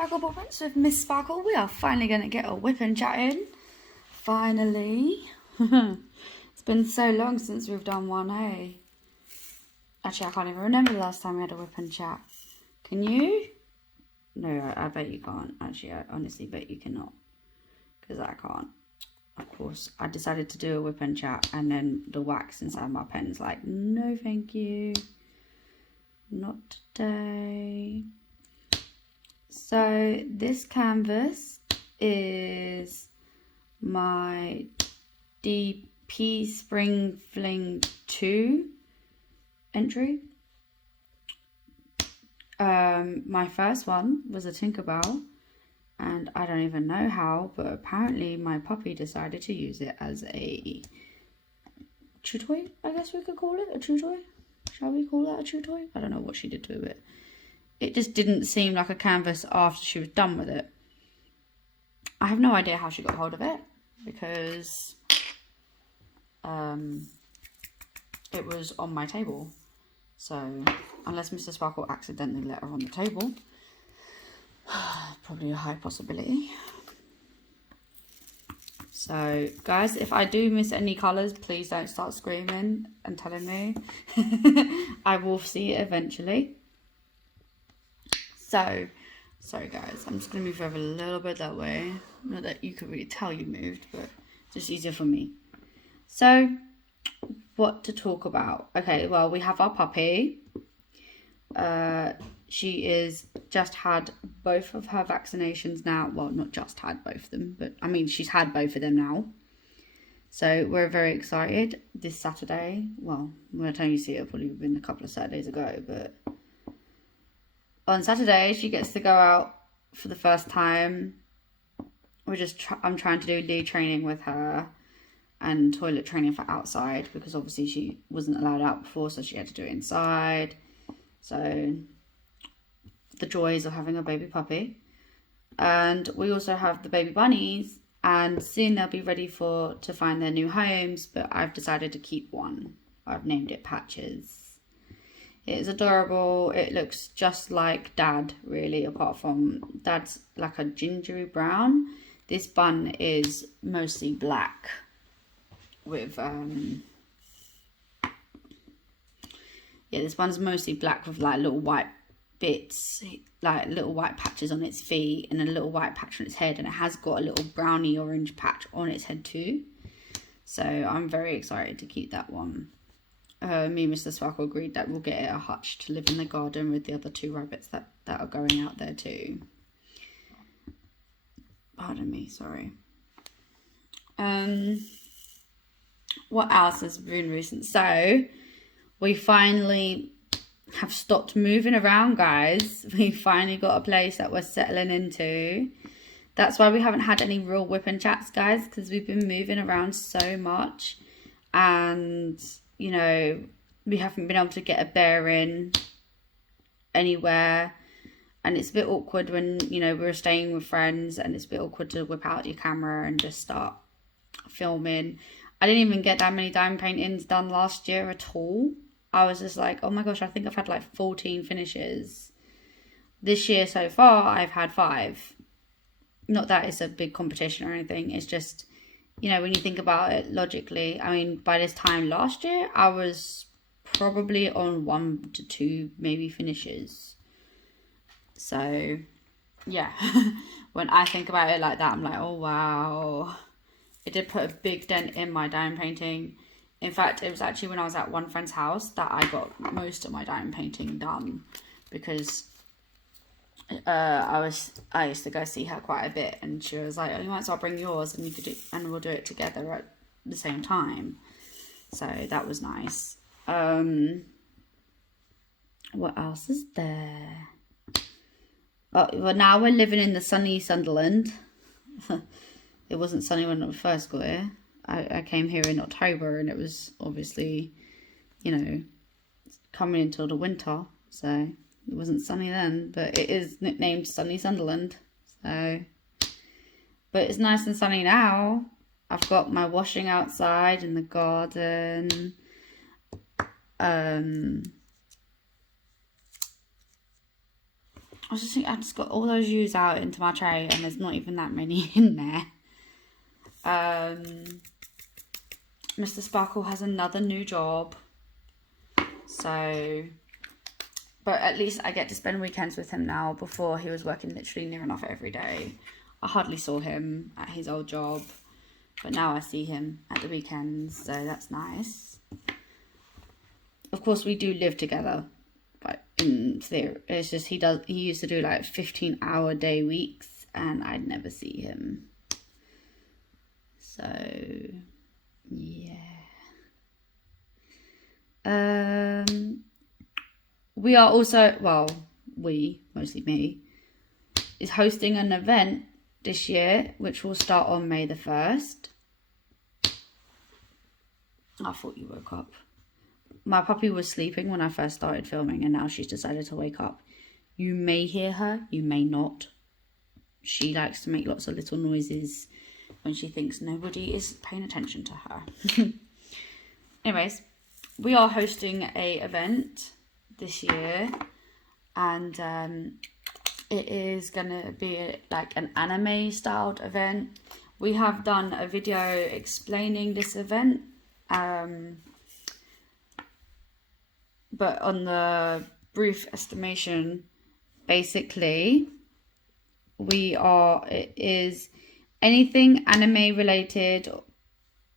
Sparkle Poppins with Miss Sparkle. We are finally going to get a whip and chat in. Finally. It's been so long since we've done one, eh? Actually, I can't even remember the last time we had a whip and chat. Can you? No, I bet you can't. Actually, I honestly bet you cannot. Because I can't. Of course, I decided to do a whip and chat, and then the wax inside my pen's like, no thank you. Not today. So this canvas is my DP Spring Fling 2 entry. My first one was a Tinkerbell, and I don't even know how, but apparently my puppy decided to use it as a chew toy, I guess we could call it, a chew toy. Shall we call that a chew toy? I don't know what she did to it. It just didn't seem like a canvas after she was done with it. I have no idea how she got hold of it, because it was on my table. So, unless Mr. Sparkle accidentally let her on the table, probably a high possibility. So, guys, if I do miss any colours, please don't start screaming and telling me. I will see it eventually. So, sorry guys, I'm just going to move over a little bit that way. Not that you could really tell you moved, but it's just easier for me. So, what to talk about? Okay, well, we have our puppy. She is just had both of her vaccinations now. Well, not just had both of them, but I mean, she's had both of them now. So we're very excited this Saturday. Well, by the time you see it, it'll probably been a couple of Saturdays ago, but on Saturday she gets to go out for the first time. I'm trying to do lead training with her and toilet training for outside, because obviously she wasn't allowed out before, so she had to do it inside. So the joys of having a baby puppy. And we also have the baby bunnies, and soon they'll be ready to find their new homes, but I've decided to keep one. I've named it Patches. It is adorable. It looks just like Dad, really, apart from Dad's like a gingery brown. This bun is mostly black with this one's mostly black with like little white bits, like little white patches on its feet and a little white patch on its head, and it has got a little browny orange patch on its head too. So I'm very excited to keep that one. Me and Mr. Sparkle agreed that we'll get it a hutch to live in the garden with the other two rabbits that are going out there too. Pardon me, sorry. What else has been recent? So we finally have stopped moving around, guys. We finally got a place that we're settling into. That's why we haven't had any real whip and chats, guys, because we've been moving around so much, and you know, we haven't been able to get a bearing anywhere, and it's a bit awkward when, you know, we're staying with friends, and it's a bit awkward to whip out your camera and just start filming. I didn't even get that many diamond paintings done last year at all. I was just like, oh my gosh, I think I've had like 14 finishes. This year so far, I've had 5. Not that it's a big competition or anything. It's just, you know, when you think about it logically, I mean, by this time last year, I was probably on 1 to 2 maybe finishes. So, yeah. When I think about it like that, I'm like, oh wow. It did put a big dent in my diamond painting. In fact, it was actually when I was at one friend's house that I got most of my diamond painting done, because I used to go see her quite a bit, and she was like, oh, you might as well bring yours, and we'll do it together at the same time. So that was nice. What else is there? Oh, well, now we're living in the sunny Sunderland. It wasn't sunny when I first got here. I came here in October, and it was obviously, you know, coming into the winter, so it wasn't sunny then, but it is nicknamed Sunny Sunderland. So, but it's nice and sunny now. I've got my washing outside in the garden. I was just thinking, I just got all those U's out into my tray and there's not even that many in there. Mr. Sparkle has another new job. So, but at least I get to spend weekends with him now. Before, he was working literally near enough every day. I hardly saw him at his old job. But now I see him at the weekends, so that's nice. Of course, we do live together. But in theory, it's just he used to do like 15-hour day weeks and I'd never see him. So yeah. We are also, well, mostly me, is hosting an event this year which will start on May the 1st. I thought you woke up. My puppy was sleeping when I first started filming and now she's decided to wake up. You may hear her, you may not. She likes to make lots of little noises when she thinks nobody is paying attention to her. Anyways, we are hosting a event this year and it is gonna be like an anime styled event. We have done a video explaining this event. But on the brief estimation, basically, it is anything anime related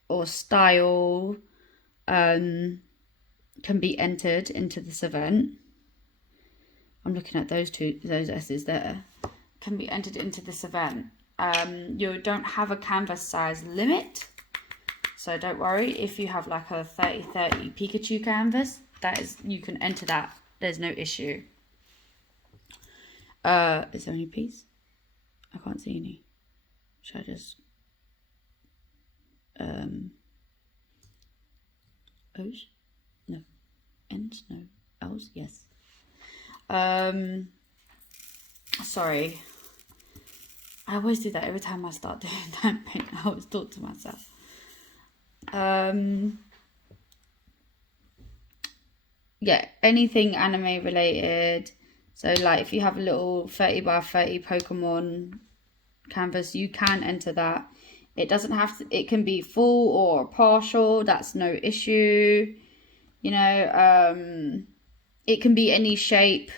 or style can be entered into this event. I'm looking at those S's there. Can be entered into this event. You don't have a canvas size limit. So don't worry if you have like a 30-30 Pikachu canvas. You can enter that. There's no issue. Is there any P's? I can't see any. Should I just O's? No. N's? No. L's? Yes. Sorry. I always do that every time I start doing that. I always talk to myself. Yeah, anything anime related. So like if you have a little 30 by 30 Pokemon canvas, you can enter that. It doesn't have to, it can be full or partial, that's no issue. You know, it can be any shape.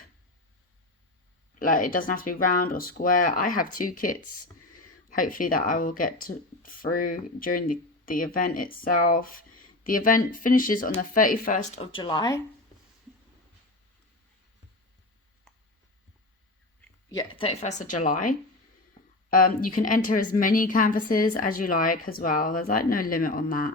Like it doesn't have to be round or square. I have 2 kits, hopefully, that I will get through during the event itself. The event finishes on the 31st of July. Yeah, 31st of July. You can enter as many canvases as you like as well. There's like no limit on that.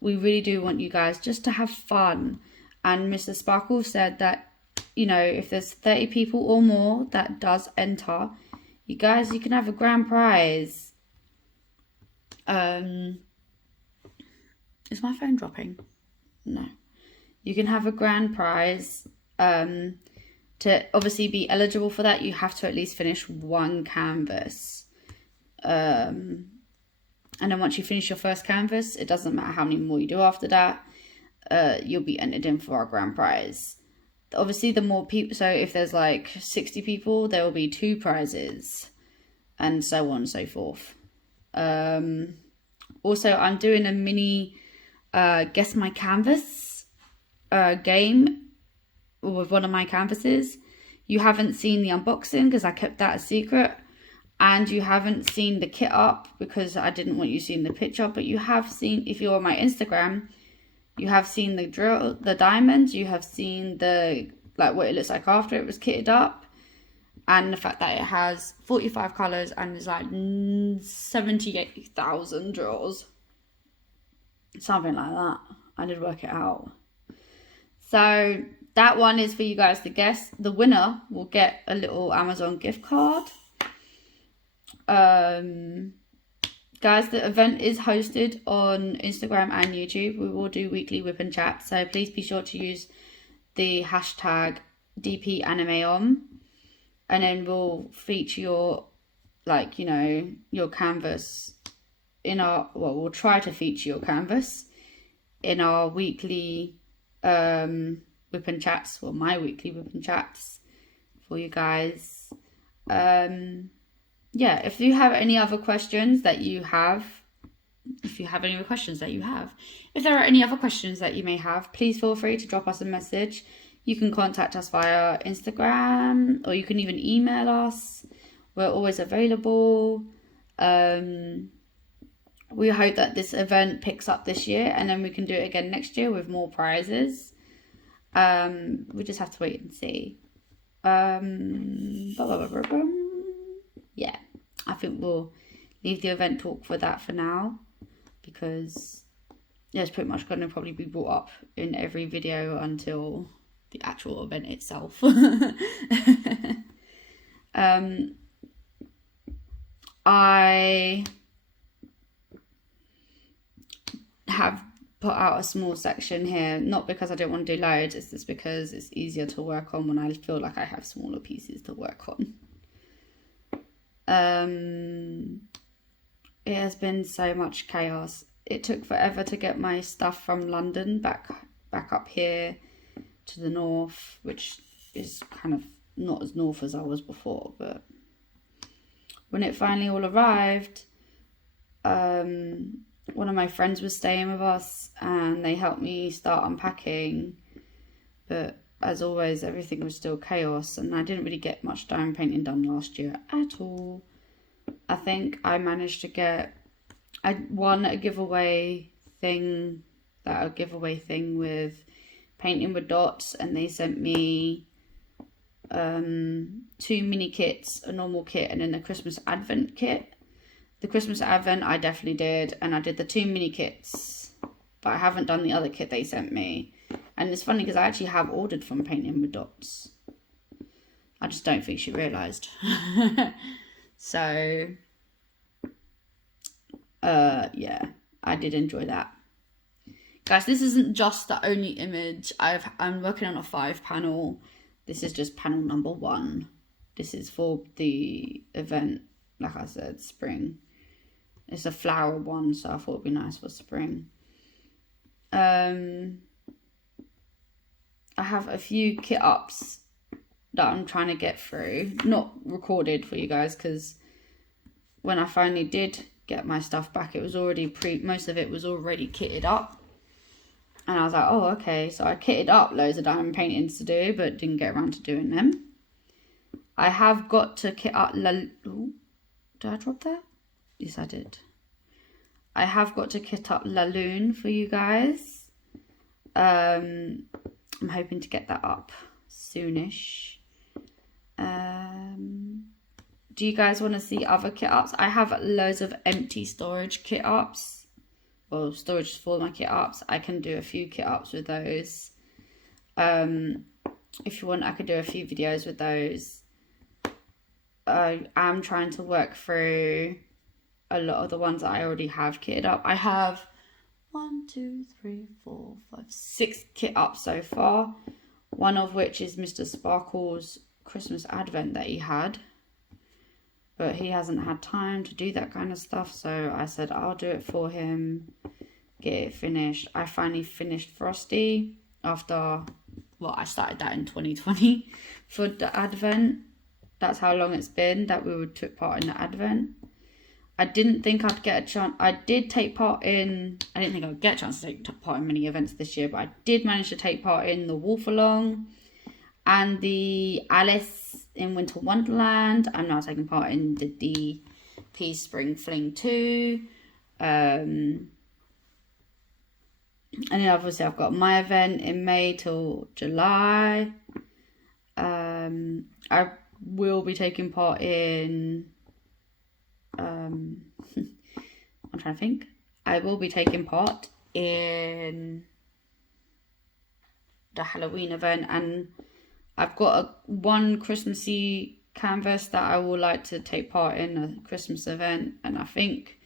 We really do want you guys just to have fun. And Mr. Sparkle said that, you know, if there's 30 people or more that does enter, you guys, you can have a grand prize. Is my phone dropping? No. You can have a grand prize. To obviously be eligible for that, you have to at least finish 1 canvas. And then once you finish your first canvas, it doesn't matter how many more you do after that, you'll be entered in for our grand prize. Obviously, the more people, so if there's like 60 people, there will be 2 prizes, and so on and so forth. Also, I'm doing a mini Guess My Canvas game with one of my canvases. You haven't seen the unboxing because I kept that a secret, and you haven't seen the kit up because I didn't want you seeing the picture, but you have seen, if you're on my Instagram, you have seen the drill, the diamonds, you have seen the, like, what it looks like after it was kitted up, and the fact that it has 45 colours and there's like 78,000 drills, something like that. I did work it out. So that one is for you guys to guess. The winner will get a little Amazon gift card. Guys, the event is hosted on Instagram and YouTube. We will do weekly whip and chat, so please be sure to use the hashtag DPAnimeOn, and then we'll feature your, like, you know, your canvas in our, well, we'll try to feature your canvas in our weekly whip and chats, well, my weekly whip and chats for you guys. Yeah, if you have any other questions that you have, if there are any other questions that you may have, please feel free to drop us a message. You can contact us via Instagram, or you can even email us. We're always available. We hope that this event picks up this year, and then we can do it again next year with more prizes. We just have to wait and see. Yeah, I think we'll leave the event talk for that for now, because it's pretty much going to probably be brought up in every video until the actual event itself. I have put out a small section here, not because I don't want to do loads, it's just because it's easier to work on when I feel like I have smaller pieces to work on. It has been so much chaos. It took forever to get my stuff from London back up here to the north, which is kind of not as north as I was before, but when it finally all arrived, one of my friends was staying with us and they helped me start unpacking, but as always everything was still chaos, and I didn't really get much diamond painting done last year at all. I think I managed to get, I won a giveaway thing with painting with dots, and they sent me 2 mini kits, a normal kit and then a Christmas Advent kit. The Christmas Advent I definitely did, and I did the 2 mini kits, but I haven't done the other kit they sent me. And it's funny because I actually have ordered from Painting with Dots. I just don't think she realised. So, yeah, I did enjoy that. Guys, this isn't just the only image. I'm working on a 5-panel. This is just panel number 1. This is for the event, like I said, spring. It's a flower one, so I thought it'd be nice for spring. I have a few kit ups that I'm trying to get through. Not recorded for you guys, because when I finally did get my stuff back, it was already most of it was already kitted up. And I was like, oh, okay. So I kitted up loads of diamond paintings to do, but didn't get around to doing them. I have got to kit up did I drop that? Yes, I did. I have got to kit up La Lune for you guys. I'm hoping to get that up soonish. Do you guys want to see other kit ups? I have loads of empty storage kit ups. Well, storage for my kit ups. I can do a few kit ups with those. If you want, I could do a few videos with those. I'm trying to work through a lot of the ones that I already have kitted up. I have 6 kit ups so far. One of which is Mr. Sparkle's Christmas Advent that he had. But he hasn't had time to do that kind of stuff, so I said I'll do it for him, get it finished. I finally finished Frosty after, well, I started that in 2020 for the Advent. That's how long it's been that we took part in the Advent. I didn't think I'd get a chance. I didn't think I'd get a chance to take part in many events this year, but I did manage to take part in the Wolf Along and the Alice in Winter Wonderland. I'm now taking part in the DP Spring Fling 2. And then obviously I've got my event in May till July. I will be taking part in I'm trying to think. I will be taking part in the Halloween event, and I've got one Christmassy canvas that I would like to take part in a Christmas event, and I think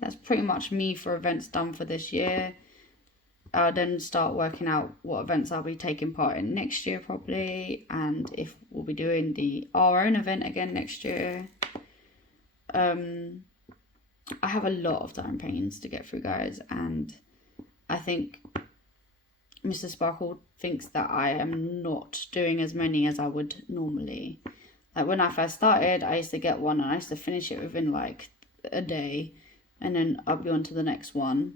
that's pretty much me for events done for this year. I'll then start working out what events I'll be taking part in next year probably, and if we'll be doing our own event again next year. I have a lot of diamond paintings to get through, guys, and I think Mr. Sparkle thinks that I am not doing as many as I would normally. Like when I first started, I used to get one and I used to finish it within like a day, and then I'll be on to the next one,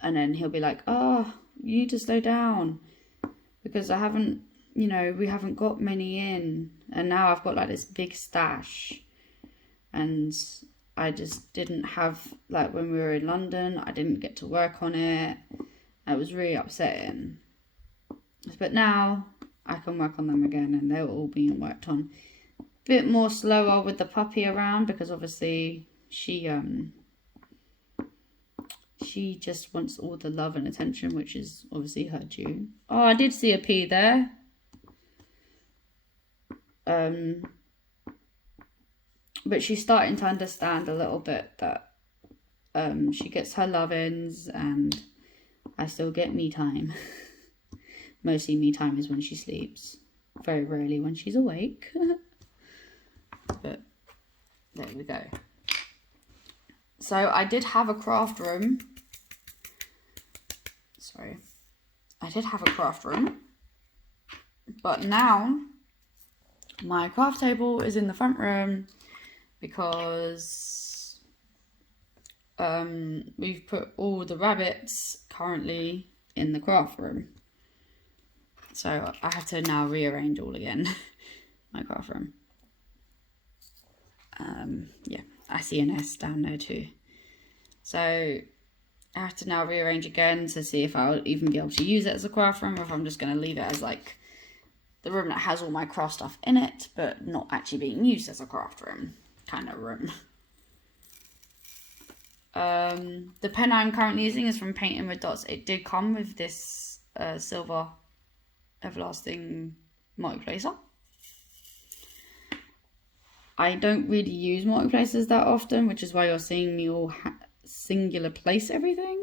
and then he'll be like, oh, you need to slow down because I haven't, you know, we haven't got many in, and now I've got like this big stash, and I just didn't have, like when we were in London, I didn't get to work on it. It was really upsetting. But now I can work on them again, and they're all being worked on. Bit more slower with the puppy around because obviously she just wants all the love and attention, which is obviously her due. Oh, I did see a pea there. But she's starting to understand a little bit that she gets her love-ins and I still get me time. Mostly me time is when she sleeps. Very rarely when she's awake. But there we go. So I did have a craft room. Sorry. I did have a craft room. But now my craft table is in the front room because we've put all the rabbits currently in the craft room. So I have to now rearrange all again. My craft room. Yeah, I see an S down there too. So I have to now rearrange again to see if I'll even be able to use it as a craft room, or if I'm just going to leave it as like the room that has all my craft stuff in it, but not actually being used as a craft room kind of room. The pen I'm currently using is from Painting with Dots. It did come with this silver everlasting multiplacer. I don't really use multiplacers that often, which is why you're seeing me all singular place everything.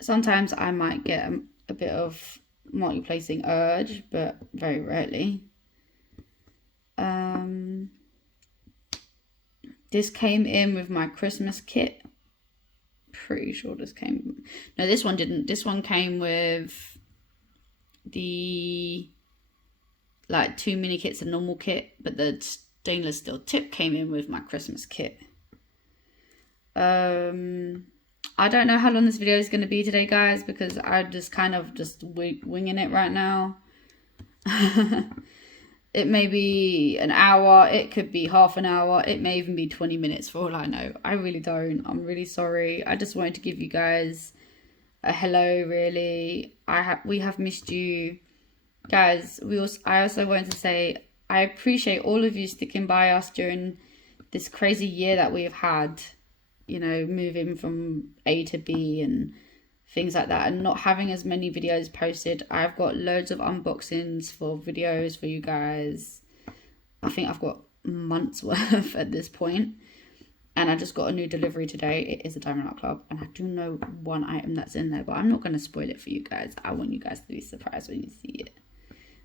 Sometimes I might get a bit of multi-placing urge, but very rarely. This came in with my Christmas kit. Pretty sure this came... No, this one didn't. This one came with the... like 2 mini kits, a normal kit, but the stainless steel tip came in with my Christmas kit. I don't know how long this video is going to be today, guys, because I'm just kind of just winging it right now. It may be an hour, it could be half an hour, it may even be 20 minutes for all I know. I really don't. I'm really sorry. I just wanted to give you guys a hello, really. We have missed you. Guys, I also wanted to say I appreciate all of you sticking by us during this crazy year that we've had, you know, moving from A to B and things like that, and not having as many videos posted. I've got loads of unboxings for videos for you guys. I think I've got months worth at this point, and I just got a new delivery today. It is a Diamond Art Club, and I do know one item that's in there, but I'm not going to spoil it for you guys. I want you guys to be surprised when you see it.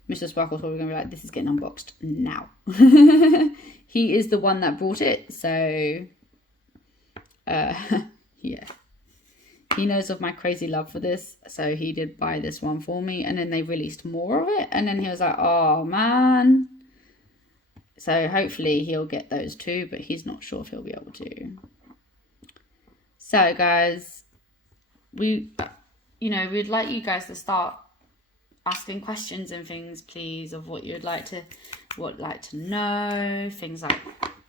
Mr. Sparkle's probably going to be like, this is getting unboxed now. He is the one that brought it, so yeah. He knows of my crazy love for this, so he did buy this one for me, and then they released more of it, and then he was like, oh man. So hopefully he'll get those too, but he's not sure if he'll be able to. So guys, we'd like you guys to start asking questions and things, please, of what you'd like to know, things like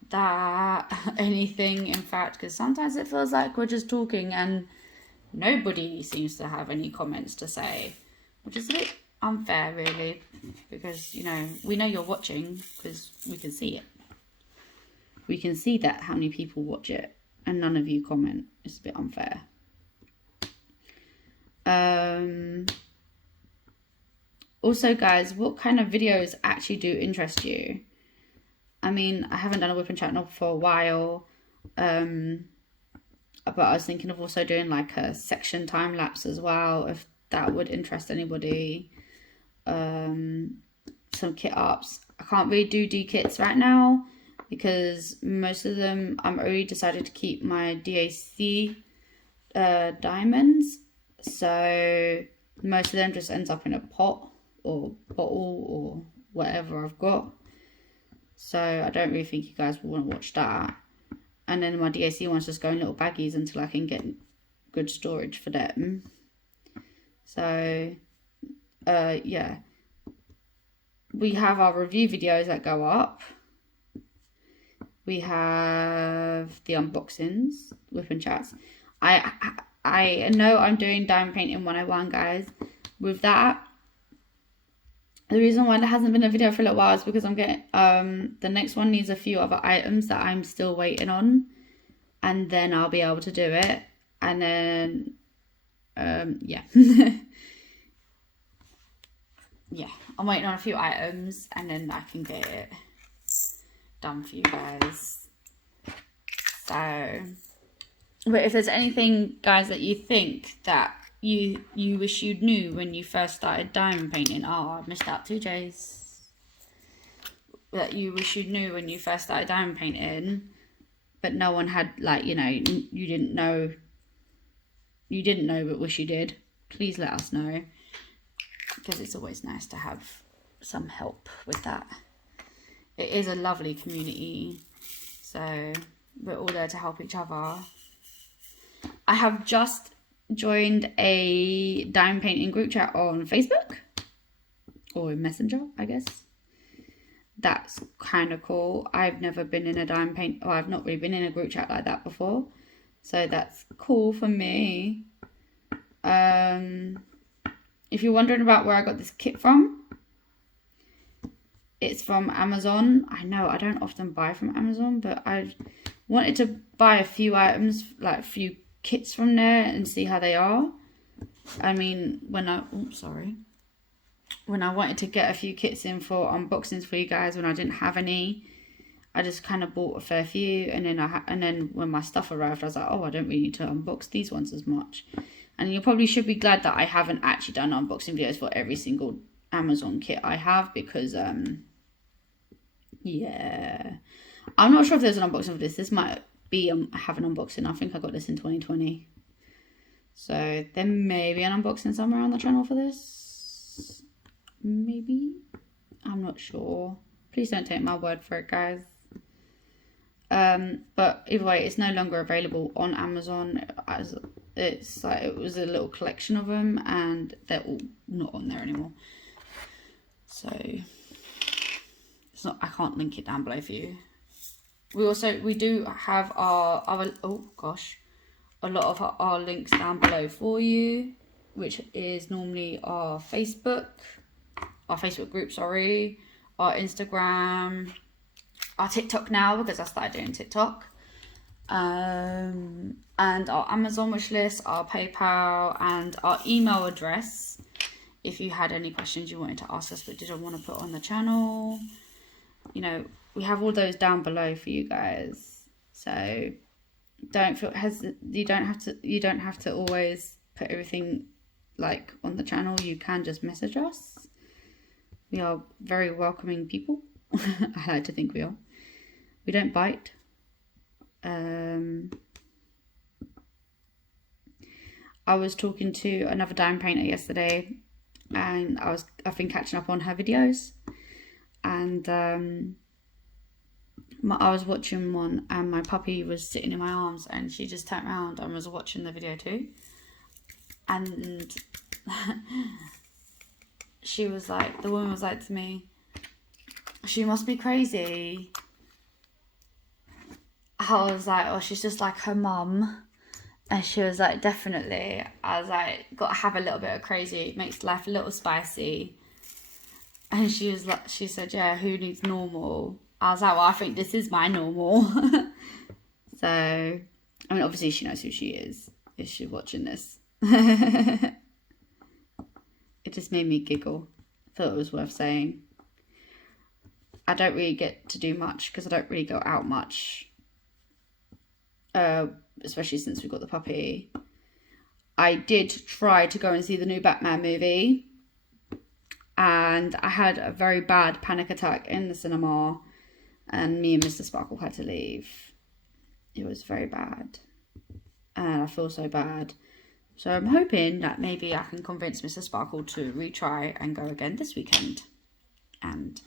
that, anything, in fact, because sometimes it feels like we're just talking and nobody seems to have any comments to say, which is a bit unfair, really, because, you know, we know you're watching because we can see it. We can see that, how many people watch it, and none of you comment. It's a bit unfair. Also, guys, what kind of videos actually do interest you? I mean, I haven't done a whip and chat for a while, but I was thinking of also doing like a section time lapse as well, if that would interest anybody. Some kit ups. I can't really do D-kits right now because most of them, I'm already decided to keep my DAC diamonds, so most of them just ends up in a pot or bottle or whatever I've got. So I don't really think you guys will want to watch that. And then my DAC ones just go in little baggies until I can get good storage for them. So yeah, we have our review videos that go up. We have the unboxings, whip and chats. I know I'm doing diamond painting 101, guys. With that, the reason why there hasn't been a video for a little while is because I'm getting the next one needs a few other items that I'm still waiting on, and then I'll be able to do it. And then yeah. Yeah, I'm waiting on a few items and then I can get it done for you guys. So, but if there's anything, guys, that you think that you wish you knew when you first started diamond painting, oh, I missed out 2 J's. That you wish you knew when you first started diamond painting, but no one had, like, you know, you didn't know but wish you did, please let us know, because it's always nice to have some help with that. It is a lovely community, so we're all there to help each other. I have just joined a diamond painting group chat on Facebook, or Messenger, I guess. That's kind of cool. I've never been in a diamond paint, or I've not really been in a group chat like that before, so that's cool for me. If you're wondering about where I got this kit from, it's from Amazon. I know I don't often buy from Amazon, but I wanted to buy a few items, like a few kits from there, and see how they are. I mean, when I wanted to get a few kits in for unboxings for you guys, when I didn't have any, I just kind of bought a fair few, and then when my stuff arrived, I was like, oh, I don't really need to unbox these ones as much. And you probably should be glad that I haven't actually done unboxing videos for every single Amazon kit I have, because yeah, I'm not sure if there's an unboxing for this. This might be I have an unboxing. I think I got this in 2020, so there may be an unboxing somewhere on the channel for this. Maybe, I'm not sure. Please don't take my word for it, guys. But either way, it's no longer available on Amazon, as it's like, it was a little collection of them and they're all not on there anymore. So it's not, I can't link it down below for you. We do have our other, oh gosh, a lot of our links down below for you, which is normally our Facebook group, sorry, our Instagram, our TikTok now, because I started doing TikTok, and our Amazon wish list, our PayPal, and our email address if you had any questions you wanted to ask us but didn't want to put on the channel. You know, we have all those down below for you guys, so don't feel you don't have to always put everything like on the channel. You can just message us. We are very welcoming people. I like to think we are. We don't bite. I was talking to another diamond painter yesterday, and I've been catching up on her videos, and I was watching one, and my puppy was sitting in my arms, and she just turned around and was watching the video too, and she was like, the woman was like to me, she must be crazy. I was like, oh, she's just like her mum. And she was like, definitely. I was like, got to have a little bit of crazy. It makes life a little spicy. And she was like, she said, yeah, who needs normal? I was like, well, I think this is my normal. So, I mean, obviously she knows who she is if she's watching this. It just made me giggle. I thought it was worth saying. I don't really get to do much because I don't really go out much. Especially since we got the puppy. I did try to go and see the new Batman movie, and I had a very bad panic attack in the cinema, and me and Mr. Sparkle had to leave. It was very bad, and I feel so bad. So I'm hoping that maybe I can convince Mr. Sparkle to retry and go again this weekend. and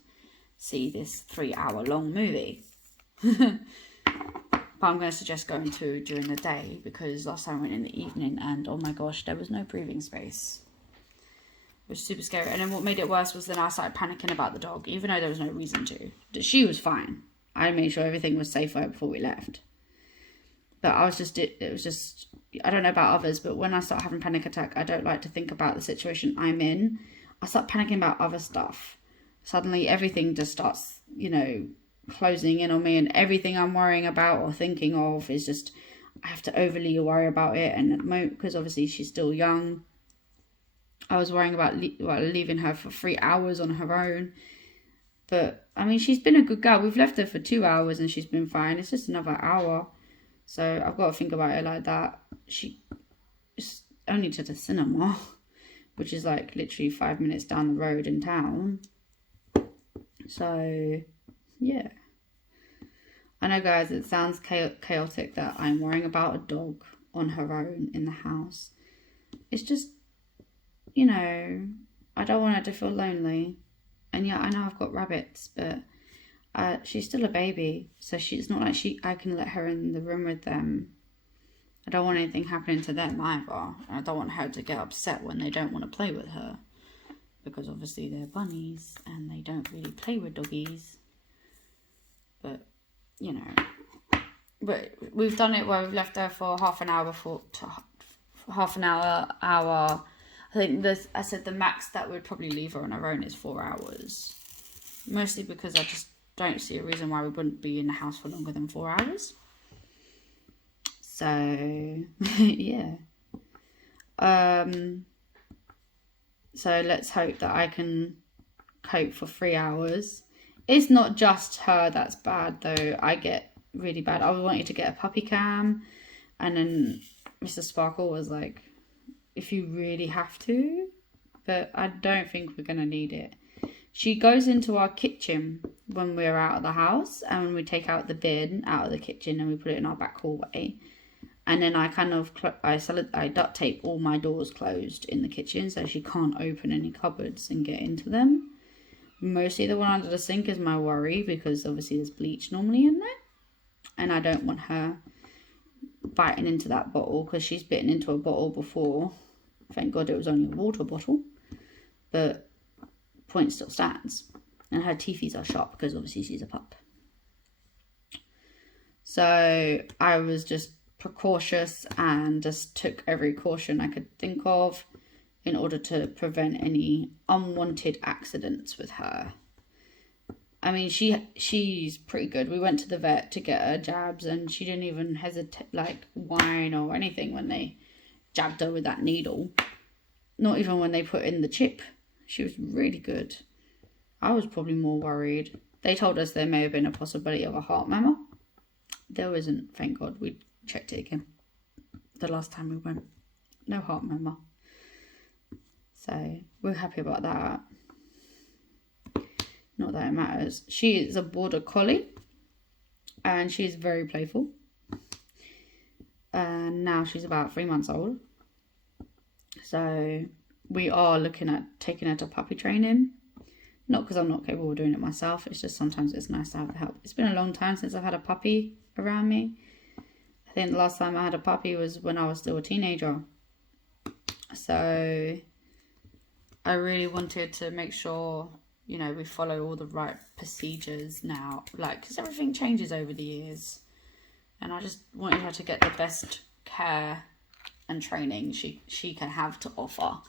see this 3-hour long movie. But I'm going to suggest going to during the day, because last time I went in the evening and oh my gosh, there was no breathing space. It was super scary. And then what made it worse was then I started panicking about the dog, even though there was no reason to. She was fine. I made sure everything was safe for her before we left. But I was just, it was just, I don't know about others, but when I start having panic attack, I don't like to think about the situation I'm in. I start panicking about other stuff. Suddenly everything just starts, you know, closing in on me, and everything I'm worrying about or thinking of is just, I have to overly worry about it. And at the moment, because obviously she's still young, I was worrying about leaving her for 3 hours on her own. But I mean, she's been a good girl. We've left her for 2 hours and she's been fine. It's just another hour. So I've got to think about it like that. She is only to the cinema, which is like literally 5 minutes down the road in town. So, yeah. I know, guys, it sounds chaotic that I'm worrying about a dog on her own in the house. It's just, you know, I don't want her to feel lonely. And yeah, I know I've got rabbits, but she's still a baby. So it's not like I can let her in the room with them. I don't want anything happening to them either. I don't want her to get upset when they don't want to play with her. Because obviously they're bunnies and they don't really play with doggies. But, you know. But we've done it where we've left her for half an hour hour. I think I said the max that would probably leave her on her own is 4 hours. Mostly because I just don't see a reason why we wouldn't be in the house for longer than 4 hours. So, yeah. So let's hope that I can cope for 3 hours. It's not just her that's bad though. I get really bad. I wanted to get a puppy cam, and then Mr. Sparkle was like, if you really have to, but I don't think we're going to need it. She goes into our kitchen when we're out of the house, and when we take out the bin out of the kitchen and we put it in our back hallway. And then I kind of, I duct tape all my doors closed in the kitchen so she can't open any cupboards and get into them. Mostly the one under the sink is my worry, because obviously there's bleach normally in there. And I don't want her biting into that bottle, because she's bitten into a bottle before. Thank God it was only a water bottle. But point still stands. And her teethies are sharp because obviously she's a pup. So I was just precautious and just took every caution I could think of in order to prevent any unwanted accidents with her. I mean, she's pretty good. We went to the vet to get her jabs and she didn't even hesitate, like whine or anything when they jabbed her with that needle. Not even when they put in the chip. She was really good. I was probably more worried. They told us there may have been a possibility of a heart murmur. There wasn't, thank God. We checked it again the last time we went. No heart murmur. So we're happy about that. Not that it matters. She is a border collie and she's very playful. And now she's about 3 months old. So we are looking at taking her to puppy training. Not because I'm not capable of doing it myself. It's just sometimes it's nice to have help. It's been a long time since I've had a puppy around me. I think the last time I had a puppy was when I was still a teenager. So I really wanted to make sure, you know, we follow all the right procedures now. Like, because everything changes over the years. And I just wanted her to get the best care and training she can have to offer.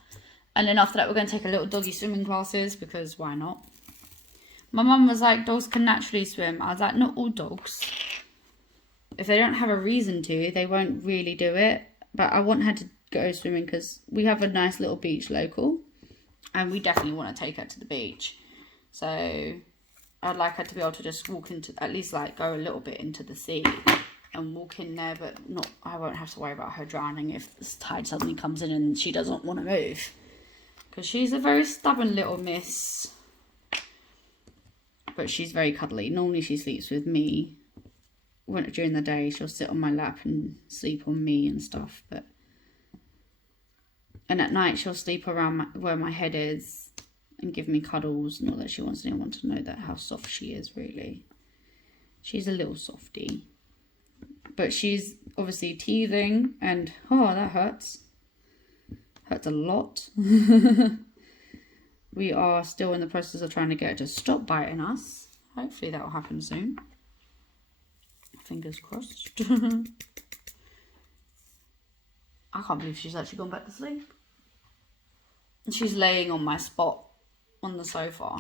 And then after that, we're going to take a little doggy swimming classes, because why not? My mum was like, dogs can naturally swim. I was like, not all dogs. If they don't have a reason to, they won't really do it. But I want her to go swimming because we have a nice little beach local. And we definitely want to take her to the beach. So I'd like her to be able to just walk into, at least like go a little bit into the sea and walk in there. But not, I won't have to worry about her drowning if this tide suddenly comes in and she doesn't want to move. Because she's a very stubborn little miss. But she's very cuddly. Normally she sleeps with me. During the day she'll sit on my lap and sleep on me and stuff. And at night she'll sleep around where my head is. and give me cuddles. Not that she wants anyone to know that how soft she is, really. She's a little softie. But she's obviously teething and, oh, that hurts. Hurts a lot. We are still in the process of trying to get her to stop biting us. Hopefully that will happen soon. Fingers crossed. I can't believe she's actually gone back to sleep. She's laying on my spot on the sofa.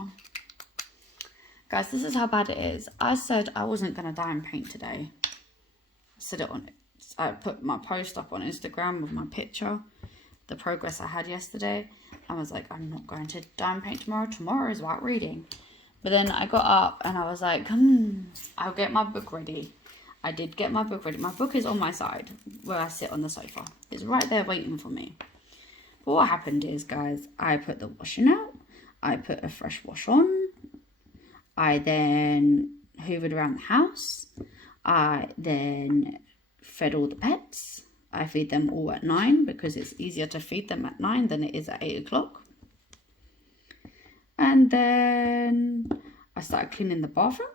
Guys, this is how bad it is. I said I wasn't going to dye and paint today. I put my post up on Instagram with my picture, the progress I had yesterday. I was like, I'm not going to dye and paint tomorrow. Tomorrow is about reading. But then I got up and I was like, I'll get my book ready. I did get my book ready. My book is on my side where I sit on the sofa. It's right there waiting for me. But what happened is, guys, I put the washing out. I put a fresh wash on. I then hoovered around the house. I then fed all the pets. I feed them all at 9 because it's easier to feed them at 9 than it is at 8 o'clock. And then I started cleaning the bathroom.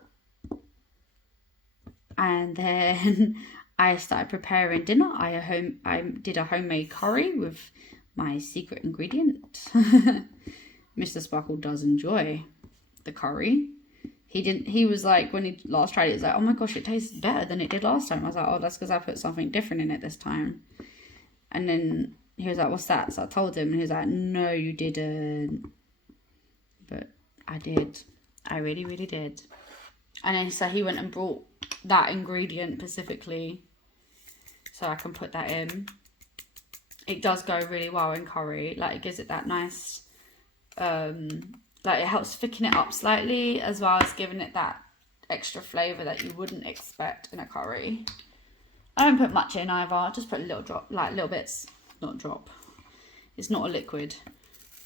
And then I started preparing dinner. I did a homemade curry with my secret ingredient. Mr. Sparkle does enjoy the curry. He was like, when he last tried it, he's like, oh my gosh, it tastes better than it did last time. I was like, oh, that's because I put something different in it this time. And then he was like, what's that? So I told him, and he was like, no, you didn't. But I did. I really, really did. And then so he went and brought that ingredient specifically so I can put that in. It does go really well in curry. Like, it gives it that nice, like, it helps thicken it up slightly, as well as giving it that extra flavour that you wouldn't expect in a curry. I don't put much in either. I just put a little drop, like little bits. Not a drop. It's not a liquid,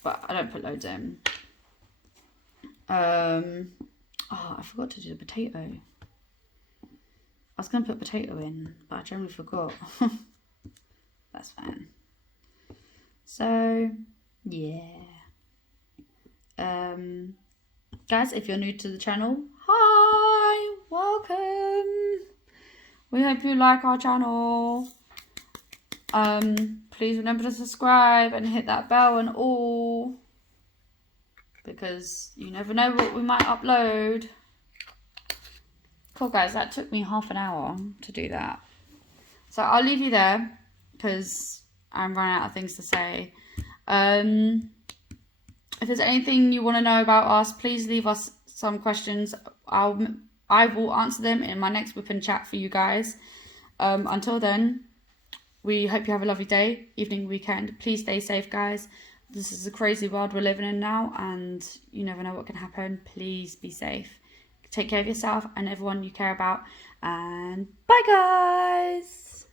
but I don't put loads in. Oh, I forgot to do the potato. I was going to put potato in, but I generally forgot. That's fine. So, yeah. Guys, if you're new to the channel, hi, welcome. We hope you like our channel. Please remember to subscribe and hit that bell and all, because you never know what we might upload. Cool, guys, that took me half an hour to do that. So I'll leave you there because I'm running out of things to say. If there's anything you want to know about us, please leave us some questions. I will answer them in my next whip and chat for you guys. Until then, we hope you have a lovely day, evening, weekend. Please stay safe, guys. This is a crazy world we're living in now, and you never know what can happen. Please be safe. Take care of yourself and everyone you care about. And bye, guys.